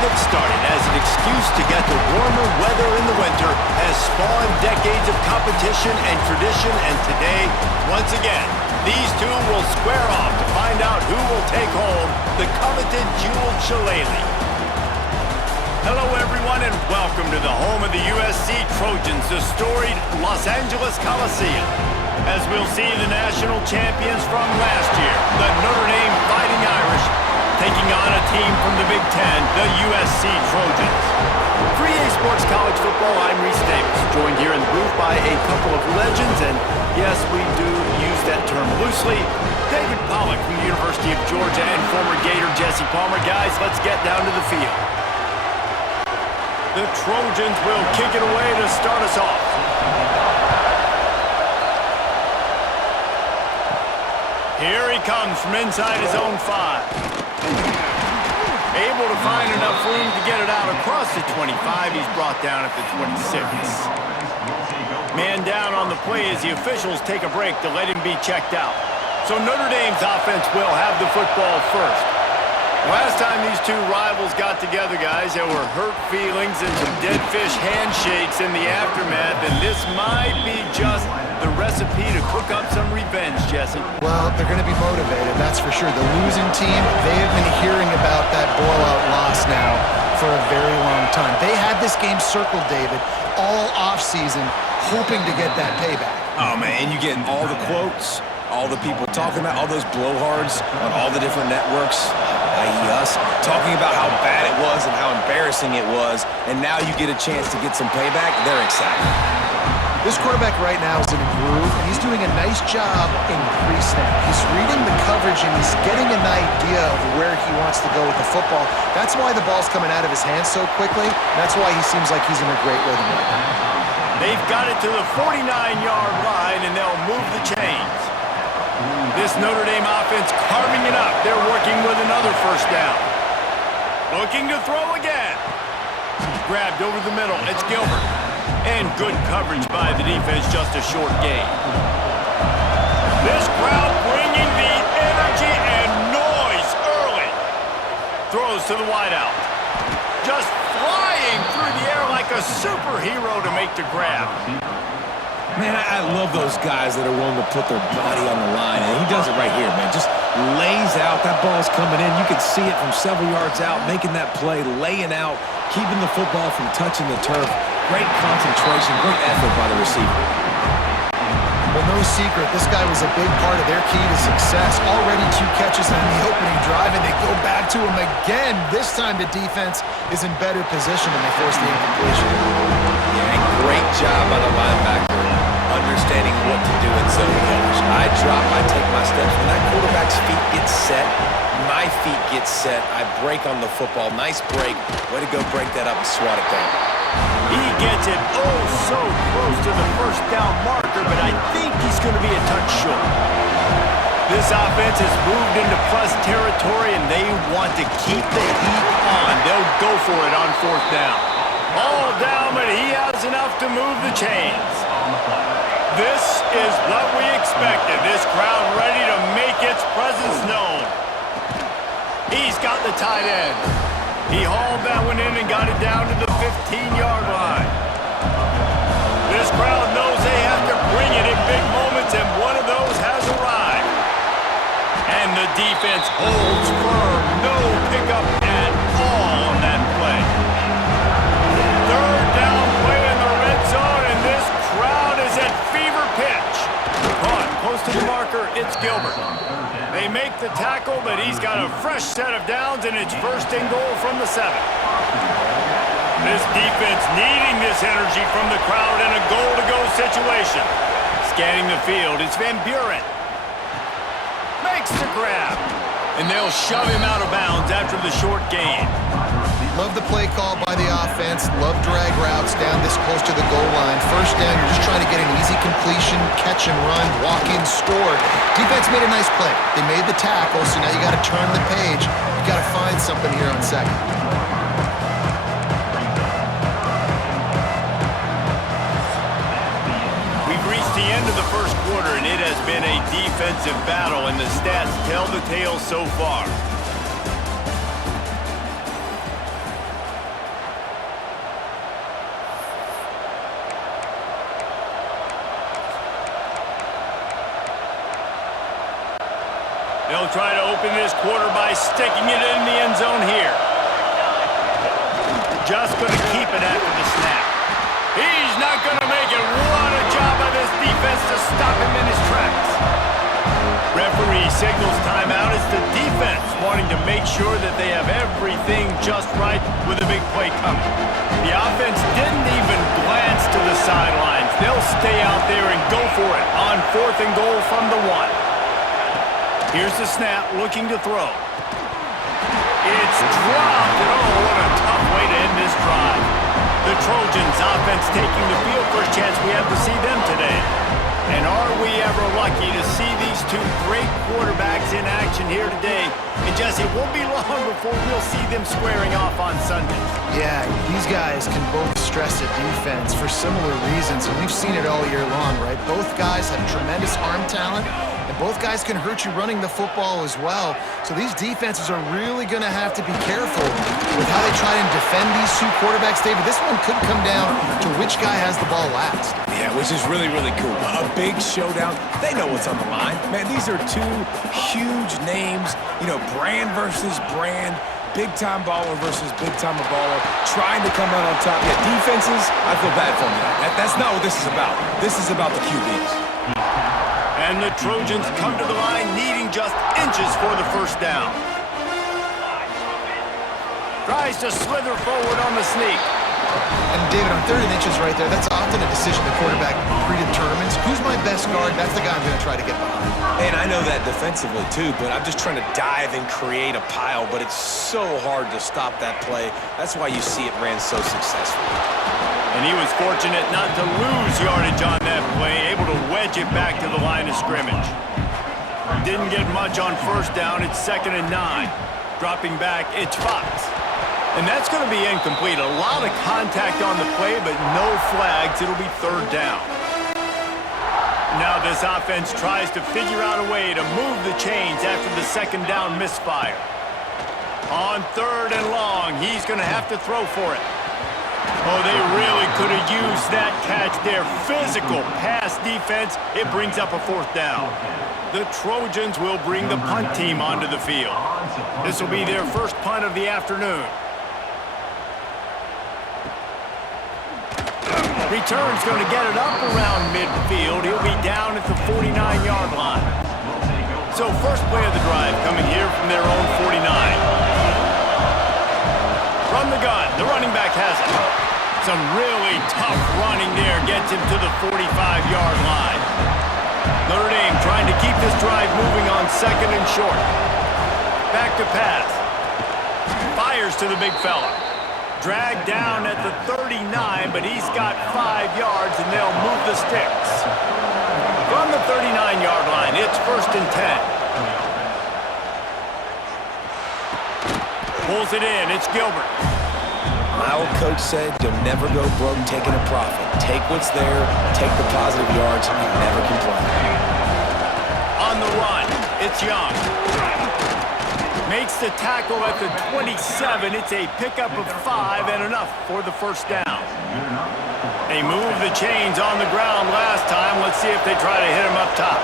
that started as an excuse to get the warmer weather in the winter has spawned decades of competition and tradition, and today, once again, these two will square off to find out who will take home the coveted jeweled shillelagh. Hello, everyone, and welcome to the home of the USC Trojans, the storied Los Angeles Coliseum. As we'll see the national champions from last year, the Notre Dame Fighting Irish, taking on a team from the Big Ten, the USC Trojans. For EA Sports College Football, I'm Reese Davis, joined here in the booth by a couple of legends, and yes, we do use that term loosely. David Pollack from the University of Georgia and former Gator Jesse Palmer. Guys, let's get down to the field. The Trojans will kick it away to start us off. Here he comes from inside his own 5. Able to find enough room to get it out across the 25. He's brought down at the 26. Man down on the play as the officials take a break to let him be checked out. So Notre Dame's offense will have the football first. Last time these two rivals got together, guys, there were hurt feelings and some dead fish handshakes in the aftermath, and this might be just the recipe to cook up some revenge, Jesse. Well, they're going to be motivated, that's for sure. The losing team, they have been hearing about that blowout loss now for a very long time. They had this game circled, David, all offseason, hoping to get that payback. Oh, man, you getting all the quotes, all the people talking about all those blowhards on all the different networks, i.e. us, talking about how bad it was and how embarrassing it was, and now you get a chance to get some payback. They're excited. This quarterback right now is in a groove, and he's doing a nice job in pre-snap. He's reading the coverage, and he's getting an idea of where he wants to go with the football. That's why the ball's coming out of his hands so quickly. That's why he seems like he's in a great rhythm right now. They've got it to the 49-yard line, and they'll move the chains. This Notre Dame offense carving it up. They're working with another first down. Looking to throw again. Grabbed over the middle. It's Gilbert. And good coverage by the defense, just a short gain. This crowd bringing the energy and noise early. Throws to the wideout. Just flying through the air like a superhero to make the grab. Man, I love those guys that are willing to put their body on the line, and he does it right here, man. Just lays out. That ball's coming in. You can see it from several yards out, making that play, laying out, keeping the football from touching the turf. Great concentration, great effort by the receiver. Well, no secret, this guy was a big part of their key to success. Already 2 catches on the opening drive, and they go back to him again. This time the defense is in better position, and they force the incompletion. Yeah, and great job by the linebacker, understanding what to do in zone coverage. I drop, I take my steps. When that quarterback's feet get set, my feet get set. I break on the football. Nice break. Way to go break that up and swat it down. He gets it oh so close to the first down marker, but I think he's going to be a touch short. This offense has moved into plus territory, and they want to keep the heat on. They'll go for it on 4th down. All down, but he has enough to move the chains. This is what we expected. This crowd ready to make its presence known. He's got the tight end. He hauled that one in and got it down to the 15-yard line. This crowd knows they have to bring it in big moments, and one of those has arrived. And the defense holds firm. No pickup at all on that play. 3rd down play in the red zone, and this crowd is at fever pitch. Caught close to the marker, it's Gilbert. They make the tackle, but he's got a fresh set of downs, and it's 1st and goal from the 7. This defense needing this energy from the crowd in a goal-to-go situation. Scanning the field, it's Van Buren. Makes the grab. And they'll shove him out of bounds after the short gain. Love the play call by the offense. Love drag routes down this close to the goal line. First down, you're just trying to get an easy completion, catch and run, walk in, score. Defense made a nice play. They made the tackle, so now you got to turn the page. You got to find something here on 2nd. We've reached the end of the first quarter, and it has been a defensive battle, and the stats tell the tale so far. They'll try to open this quarter by sticking it in the end zone here. Just going to keep it after the snap. He's not going to make it. What a job by this defense to stop him in his tracks. Referee signals timeout. It's the defense wanting to make sure that they have everything just right with a big play coming. The offense didn't even glance to the sidelines. They'll stay out there and go for it on 4th and goal from the 1. Here's the snap, looking to throw. It's dropped, and oh, what a tough way to end this drive. The Trojans offense taking the field. First chance we have to see them today. And are we ever lucky to see these two great quarterbacks in action here today? And Jesse, it won't be long before we'll see them squaring off on Sundays. Yeah, these guys can both stress a defense for similar reasons, and we've seen it all year long, right? Both guys have tremendous arm talent, and both guys can hurt you running the football as well. So these defenses are really going to have to be careful with how they try and defend these two quarterbacks, David. This one could come down to which guy has the ball last. Yeah, which is really, really cool. A big showdown. They know what's on the line. Man, these are two huge names, you know, brand versus brand, big-time baller versus big-time baller, trying to come out on top. Yeah, defenses, I feel bad for them. That's not what this is about. This is about the QBs. And the Trojans come to the line needing just inches for the first down. Tries to slither forward on the sneak. And David, on 3rd and inches right there, that's often a decision the quarterback predetermines. Who's my best guard? That's the guy I'm going to try to get behind. And I know that defensively too, but I'm just trying to dive and create a pile, but it's so hard to stop that play. That's why you see it ran so successfully. And he was fortunate not to lose yardage on that play, able to wedge it back to the line of scrimmage. Didn't get much on first down. It's 2nd and 9. Dropping back, it's Fox. And that's going to be incomplete. A lot of contact on the play, but no flags. It'll be 3rd down. Now this offense tries to figure out a way to move the chains after the 2nd down misfire. On 3rd and long, he's going to have to throw for it. Oh, they really could have used that catch there. Physical pass defense. It brings up a 4th down. The Trojans will bring the punt team onto the field. This will be their first punt of the afternoon. Return's going to get it up around midfield. He'll be down at the 49-yard line. So first play of the drive coming here from their own 49. From the gun, the running back has it. Some really tough running there gets him to the 45-yard line. Notre Dame trying to keep this drive moving on 2nd and short. Back to pass. Fires to the big fella. Dragged down at the 39, but he's got 5 yards, and they'll move the sticks. From the 39-yard line, it's 1st and 10. Pulls it in. It's Gilbert. My old coach said, you'll never go broke taking a profit. Take what's there, take the positive yards, and never complain. On the run, it's Young. Makes the tackle at the 27. It's a pickup of 5 and enough for the 1st down. They moved the chains on the ground last time. Let's see if they try to hit him up top.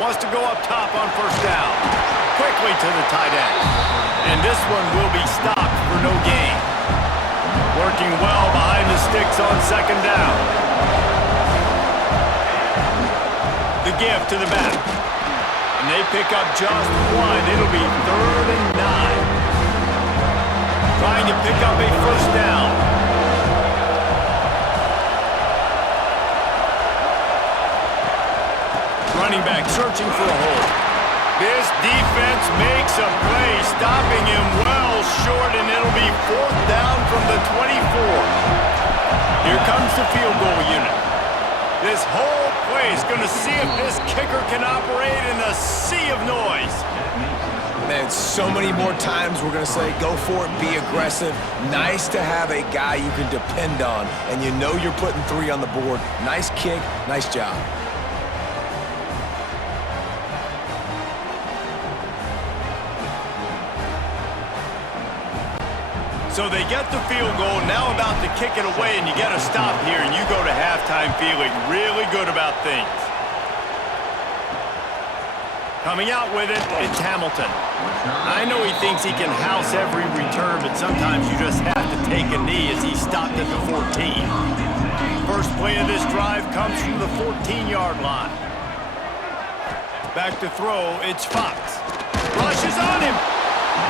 Wants to go up top on 1st down. Quickly to the tight end. And this one will be stopped for no gain. Working well behind the sticks on 2nd down. The give to the back. And they pick up just 1. It'll be 3rd and 9. Trying to pick up a 1st down. Running back searching for a hole. This defense makes a play, stopping him well short, and it'll be 4th down from the 24. Here comes the field goal unit. This whole play is going to see if this kicker can operate in a sea of noise. Man, so many more times we're going to say, go for it, be aggressive. Nice to have a guy you can depend on, and you know you're putting 3 on the board. Nice kick, nice job. So they get the field goal, now about to kick it away, and you get a stop here, and you go to halftime feeling really good about things. Coming out with it, it's Hamilton. I know he thinks he can house every return, but sometimes you just have to take a knee as he stopped at the 14. First play of this drive comes from the 14-yard line. Back to throw, it's Fox. Rushes on him,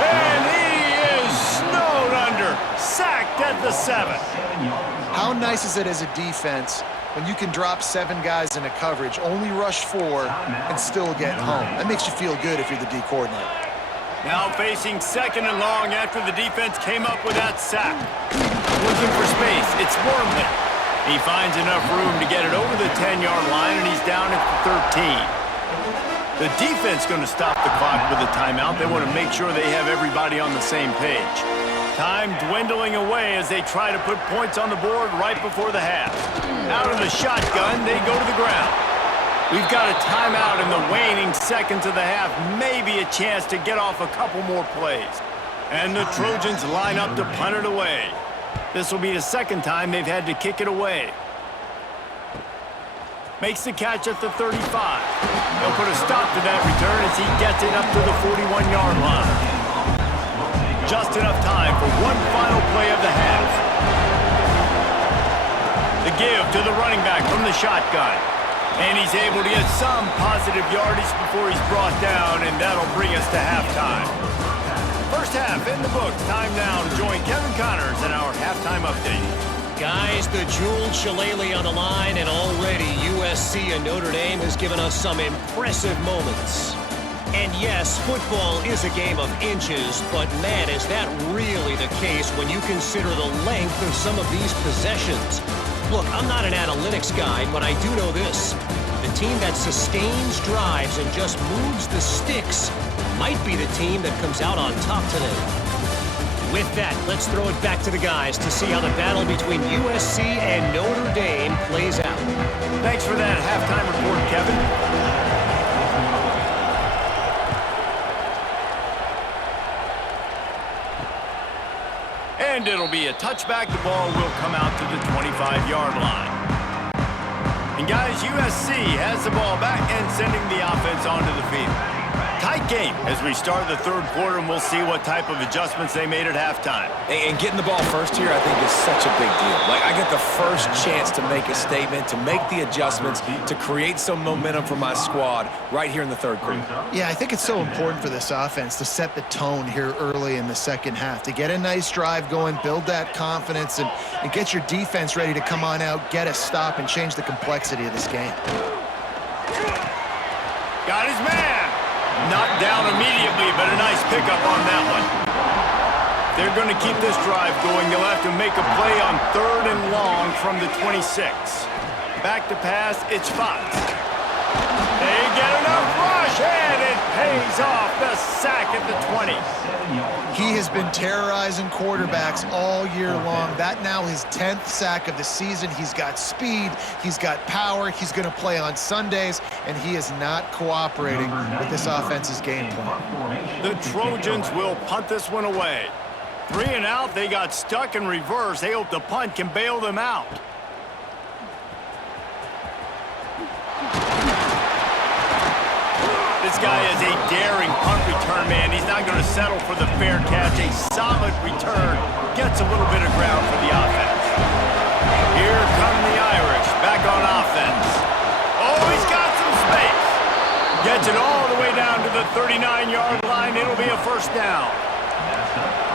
and he is snowed under. Sacked at the 7. How nice is it as a defense when you can drop 7 guys into coverage, only rush 4, and still get home? That makes you feel good if you're the D coordinator. Now facing 2nd and long after the defense came up with that sack. Looking for space, it's Wormley. He finds enough room to get it over the 10-yard line, and he's down at the 13. The defense going to stop the clock with a timeout. They want to make sure they have everybody on the same page. Time dwindling away as they try to put points on the board right before the half. Out of the shotgun, they go to the ground. We've got a timeout in the waning seconds of the half. Maybe a chance to get off a couple more plays. And the Trojans line up to punt it away. This will be the 2nd time they've had to kick it away. Makes the catch at the 35. They'll put a stop to that return as he gets it up to the 41-yard line. Just enough time for one final play of the half. The give to the running back from the shotgun. And he's able to get some positive yardage before he's brought down, and that'll bring us to halftime. First half in the books. Time now to join Kevin Connors in our halftime update. Guys, the jeweled shillelagh on the line, and already USC and Notre Dame has given us some impressive moments. And yes, football is a game of inches, but man, is that really the case when you consider the length of some of these possessions. Look, I'm not an analytics guy, but I do know this. The team that sustains drives and just moves the sticks might be the team that comes out on top today. With that, let's throw it back to the guys to see how the battle between USC and Notre Dame plays out. Thanks for that halftime report, Kevin. And it'll be a touchback. The ball will come out to the 25-yard line. And guys, USC has the ball back and sending the offense onto the field. Tight game as we start the 3rd quarter, and we'll see what type of adjustments they made at halftime. And getting the ball first here, I think, is such a big deal. Like, I get the first chance to make a statement, to make the adjustments, to create some momentum for my squad right here in the 3rd quarter. Yeah, I think it's so important for this offense to set the tone here early in the 2nd half, to get a nice drive going, build that confidence, and get your defense ready to come on out, get a stop, and change the complexity of this game. Got his man. Knocked down immediately, but a nice pickup on that one. They're going to keep this drive going. They'll have to make a play on 3rd and long from the 26. Back to pass, it's Fox. They get enough rush, and it pays off the sack at the 20. He has been terrorizing quarterbacks all year long. That now his 10th sack of the season. He's got speed, he's got power, he's going to play on Sundays, and he is not cooperating with this offense's game plan. The Trojans will punt this one away. 3 and out, they got stuck in reverse. They hope the punt can bail them out. This guy is a daring punt return man. He's not going to settle for the fair catch. A solid return gets a little bit of ground for the offense. Here come the Irish back on offense. Oh, he's got some space. Gets it all the way down to the 39-yard line. It'll be a 1st down.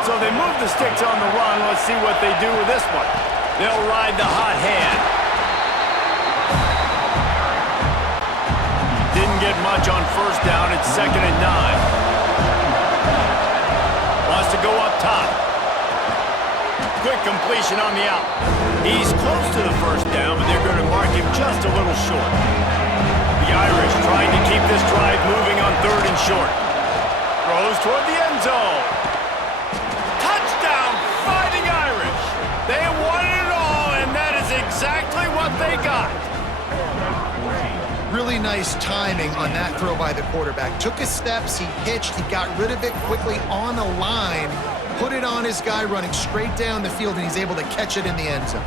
So they move the sticks on the run. Let's see what they do with this one. They'll ride the hot hand. Didn't get much on 1st down. It's 2nd and 9. Wants to go up top. Quick completion on the out. He's close to the 1st down, but they're going to mark him just a little short. The Irish trying to keep this drive moving on 3rd and short. Throws toward the end zone. Touchdown, Fighting Irish. They wanted it all, and that is exactly what they got. Really nice timing on that throw by the quarterback. Took his steps, he hitched, he got rid of it quickly on the line, put it on his guy running straight down the field, and he's able to catch it in the end zone.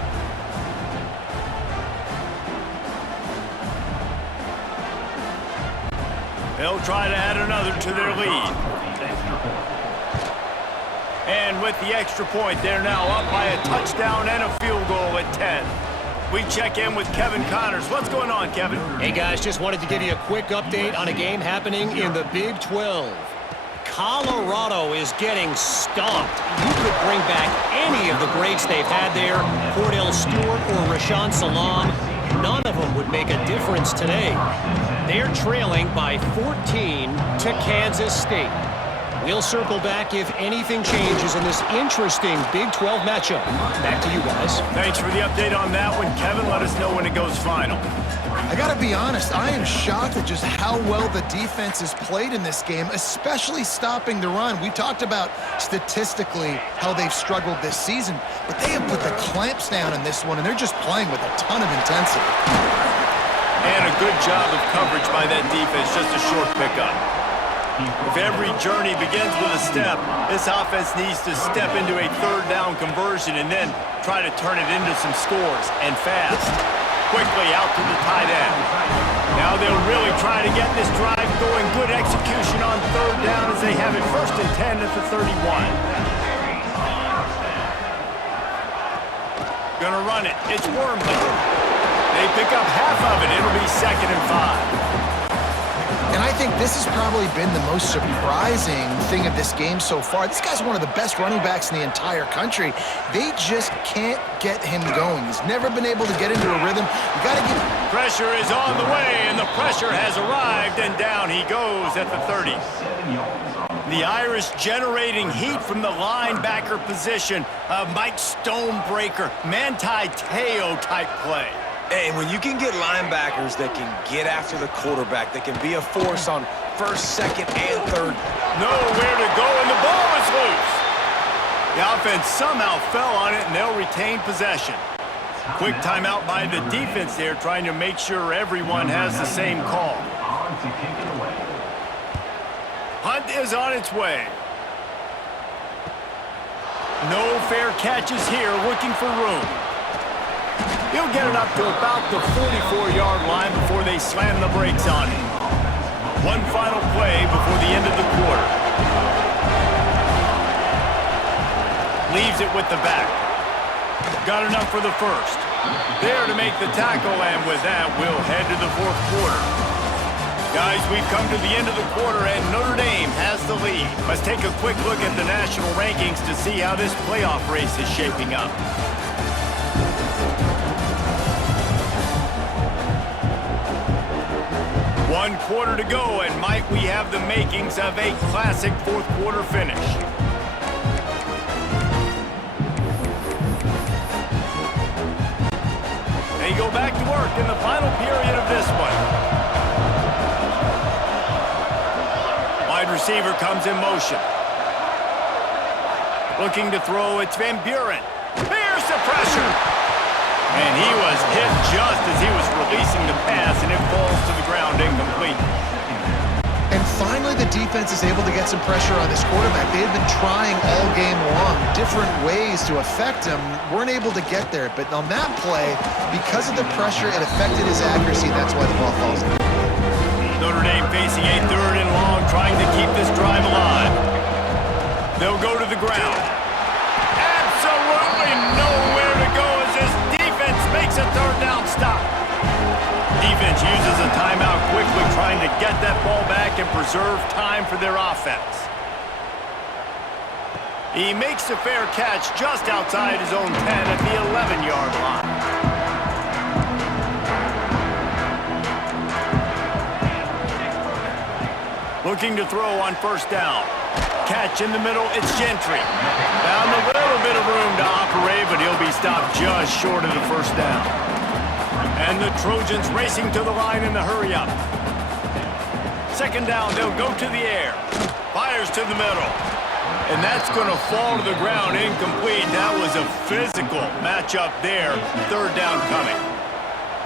They'll try to add another to their lead. And with the extra point, they're now up by a touchdown and a field goal at 10. We check in with Kevin Connors. What's going on, Kevin? Hey, guys, just wanted to give you a quick update on a game happening in the Big 12. Colorado is getting stomped. You could bring back any of the greats they've had there, Cordell Stewart or Rashawn Salam. None of them would make a difference today. They're trailing by 14 to Kansas State. We'll circle back if anything changes in this interesting Big 12 matchup. Back to you guys. Thanks for the update on that one, Kevin. Let us know when it goes final. I gotta be honest, I am shocked at just how well the defense has played in this game, especially stopping the run. We talked about statistically how they've struggled this season, but they have put the clamps down in this one, and they're just playing with a ton of intensity. And a good job of coverage by that defense, just a short pickup. If every journey begins with a step, this offense needs to step into a third down conversion and then try to turn it into some scores, and fast. Quickly out to the tight end. Now they'll really try to get this drive going. Good execution on third down as they have it 1st and 10 at the 31. Gonna run it. It's Wormley. They pick up half of it. It'll be 2nd and 5. And I think this has probably been the most surprising thing of this game so far. This guy's one of the best running backs in the entire country. They just can't get him going. He's never been able to get into a rhythm. You got to get... Pressure is on the way, and the pressure has arrived, and down he goes at the 30. The Irish generating heat from the linebacker position. Mike Stonebreaker, Manti Te'o type play. And when you can get linebackers that can get after the quarterback, that can be a force on 1st, 2nd, and 3rd. Nowhere to go, and the ball is loose. The offense somehow fell on it, and they'll retain possession. Quick timeout by the defense there, trying to make sure everyone has the same call. Hunt is on its way. No fair catches here, looking for room. He'll get it up to about the 44-yard line before they slam the brakes on him. One final play before the end of the quarter. Leaves it with the back. Got enough for the 1st. There to make the tackle, and with that, we'll head to the 4th quarter. Guys, we've come to the end of the quarter, and Notre Dame has the lead. Let's take a quick look at the national rankings to see how this playoff race is shaping up. One quarter to go, and might we have the makings of a classic 4th quarter finish. They go back to work in the final period of this one. Wide receiver comes in motion. Looking to throw, it's Van Buren. Here's the pressure. And he was hit just as he was releasing the pass, and it falls to the ground incomplete. And finally, the defense is able to get some pressure on this quarterback. They had been trying all game long, different ways to affect him. Weren't able to get there. But on that play, because of the pressure, it affected his accuracy. That's why the ball falls in. Notre Dame facing a 3rd and long, trying to keep this drive alive. They'll go to the ground. Absolutely nowhere to go as this defense makes a 3rd down stop. Defense uses a timeout quickly, trying to get that ball back and preserve time for their offense. He makes a fair catch just outside his own 10 at the 11-yard line. Looking to throw on 1st down. Catch in the middle, it's Gentry. Found a little bit of room to operate, but he'll be stopped just short of the 1st down. And the Trojans racing to the line in the hurry-up. 2nd down, they'll go to the air. Fires to the middle. And that's going to fall to the ground incomplete. That was a physical matchup there. 3rd down coming.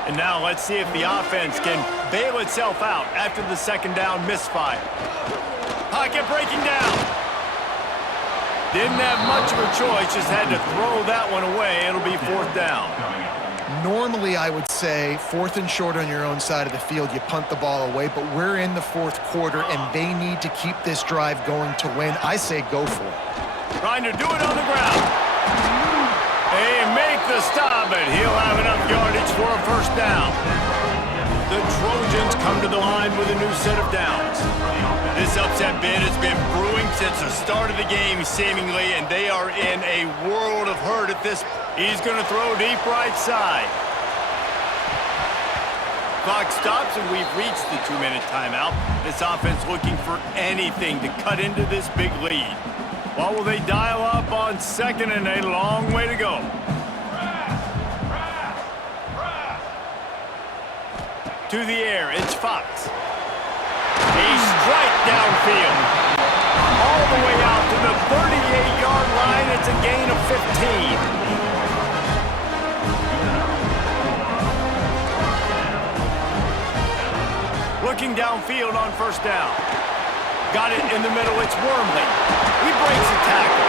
And now let's see if the offense can bail itself out after the 2nd down misfire. Pocket breaking down. Didn't have much of a choice, just had to throw that one away. It'll be 4th down. Normally, I would say 4th and short on your own side of the field, you punt the ball away, but we're in the 4th quarter, and they need to keep this drive going to win. I say go for it. Trying to do it on the ground. They make the stop, and he'll have enough yardage for a first down. The Trojans come to the line with a new set of downs. This upset bid has been brewing since the start of the game, seemingly, and they are in a world of hurt at this. He's going to throw deep right side. Clock stops, and we've reached the 2-minute timeout. This offense looking for anything to cut into this big lead. What will they dial up on second and a long way to go? To the air, it's Fox. A strike downfield. All the way out to the 38-yard line. It's a gain of 15. Looking downfield on first down. Got it in the middle, it's Wormley. He breaks a tackle.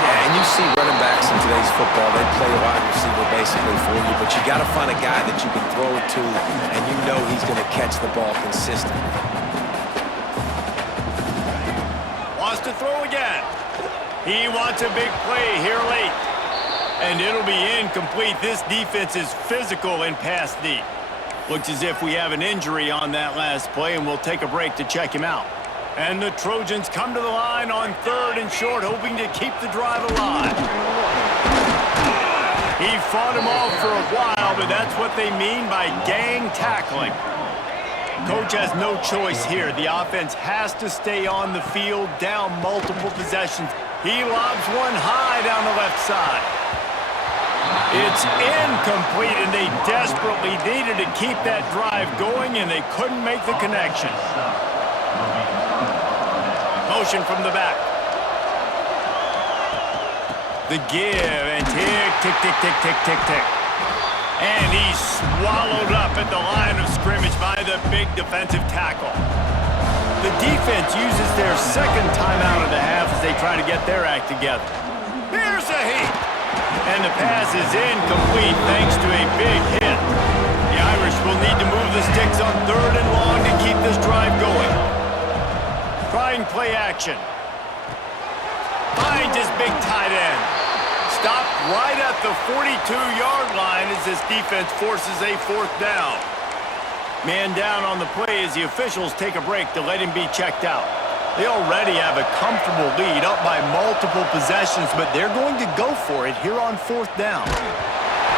Yeah, and you see running backs in today's football, they play wide receiver basically for you, but you got to find a guy that you can throw it to, and you know he's going to catch the ball consistently. Wants to throw again. He wants a big play here late. And it'll be incomplete. This defense is physical in pass deep. Looks as if we have an injury on that last play, and we'll take a break to check him out. And the Trojans come to the line on 3rd and short, hoping to keep the drive alive. He fought him off for a while, but that's what they mean by gang tackling. Coach has no choice here. The offense has to stay on the field, down multiple possessions. He lobs one high down the left side. It's incomplete, and they desperately needed to keep that drive going, and they couldn't make the connection. Motion from the back. The give, and tick, tick, tick, tick, tick, tick, tick. And he's swallowed up at the line of scrimmage by the big defensive tackle. The defense uses their second timeout of the half as they try to get their act together. Here's a heat. And the pass is incomplete thanks to a big hit. The Irish will need to move the sticks on 3rd and long to keep this drive going. Trying play action. Finds his big tight end. Stopped right at the 42-yard line as this defense forces a 4th down. Man down on the play as the officials take a break to let him be checked out. They already have a comfortable lead, up by multiple possessions, but they're going to go for it here on 4th down.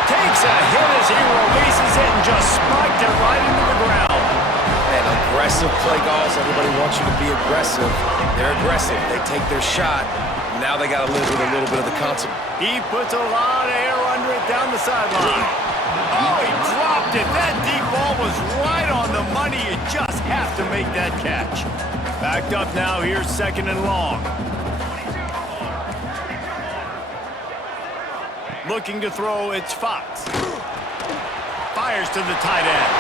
Takes a hit as he releases it and just spiked it right into the ground. And aggressive play calls. Everybody wants you to be aggressive. They're aggressive. They take their shot. Now they got to live with a little bit of the consequence. He puts a lot of air under it down the sideline. Oh, he dropped it. That deep ball was right on the money. You just have to make that catch. Backed up now. Here's 2nd and long. Looking to throw, it's Fox. Fires to the tight end.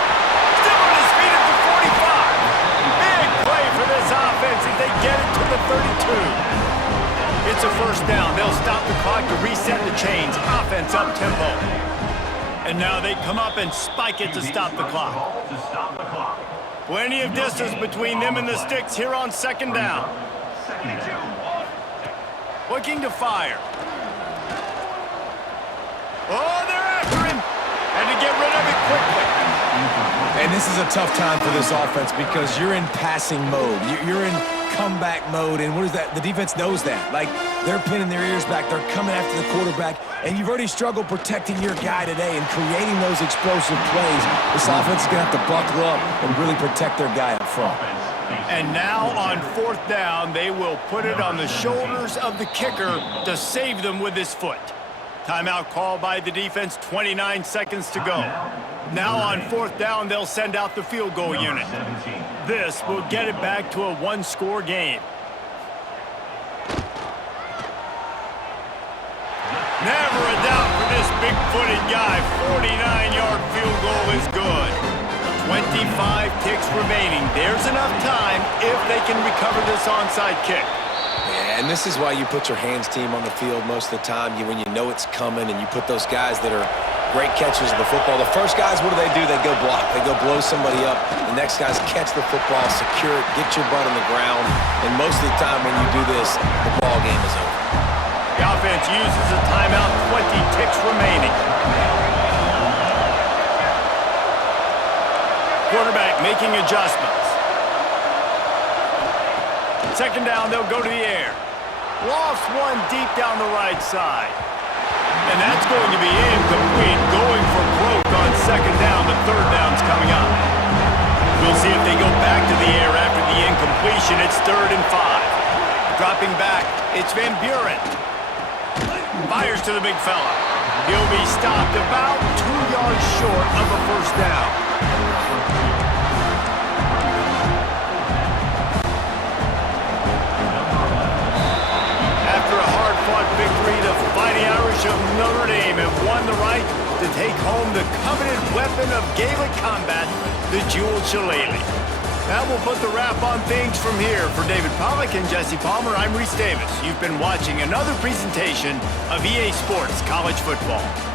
Still on his feet at the 45. Big play for this offense as they get it to the 32. It's a first down. They'll stop the clock to reset the chains. Offense up tempo. And now they come up and spike it to stop the clock. Plenty of distance between them and the sticks here on 2nd down. Looking to fire. Oh, they're after him. And to get rid of it quickly. And this is a tough time for this offense because you're in passing mode. You're in comeback mode, and what is that? The defense knows that. Like, they're pinning their ears back. They're coming after the quarterback, and you've already struggled protecting your guy today and creating those explosive plays. This offense is going to have to buckle up and really protect their guy up front. And now on 4th down, they will put it on the shoulders of the kicker to save them with his foot. Timeout called by the defense, 29 seconds to go. Now on 4th down, they'll send out the field goal unit. This will get it back to a 1-score game. Never a doubt for this big-footed guy. 49-yard field goal is good. 25 ticks remaining. There's enough time if they can recover this onside kick. Yeah, and this is why you put your hands team on the field most of the time when you know it's coming, and you put those guys that are great catches of the football. The first guys, what do? They go block. They go blow somebody up. The next guys catch the football, secure it, get your butt on the ground. And most of the time when you do this, the ball game is over. The offense uses a timeout, 20 ticks remaining. Quarterback making adjustments. Second down, they'll go to the air. Lost one deep down the right side. And that's going to be incomplete. Going for broke on second down. The third down's coming up. We'll see if they go back to the air after the incompletion. It's 3rd and 5. Dropping back, it's Van Buren. Fires to the big fella. He'll be stopped about 2 yards short of a first down. After a hard-fought victory, the Fighting Irish of Notre Dame have won the right to take home the coveted weapon of Gaelic combat, the jeweled shillelagh. That will put the wrap on things from here. For David Pollack and Jesse Palmer, I'm Reese Davis. You've been watching another presentation of EA Sports College Football.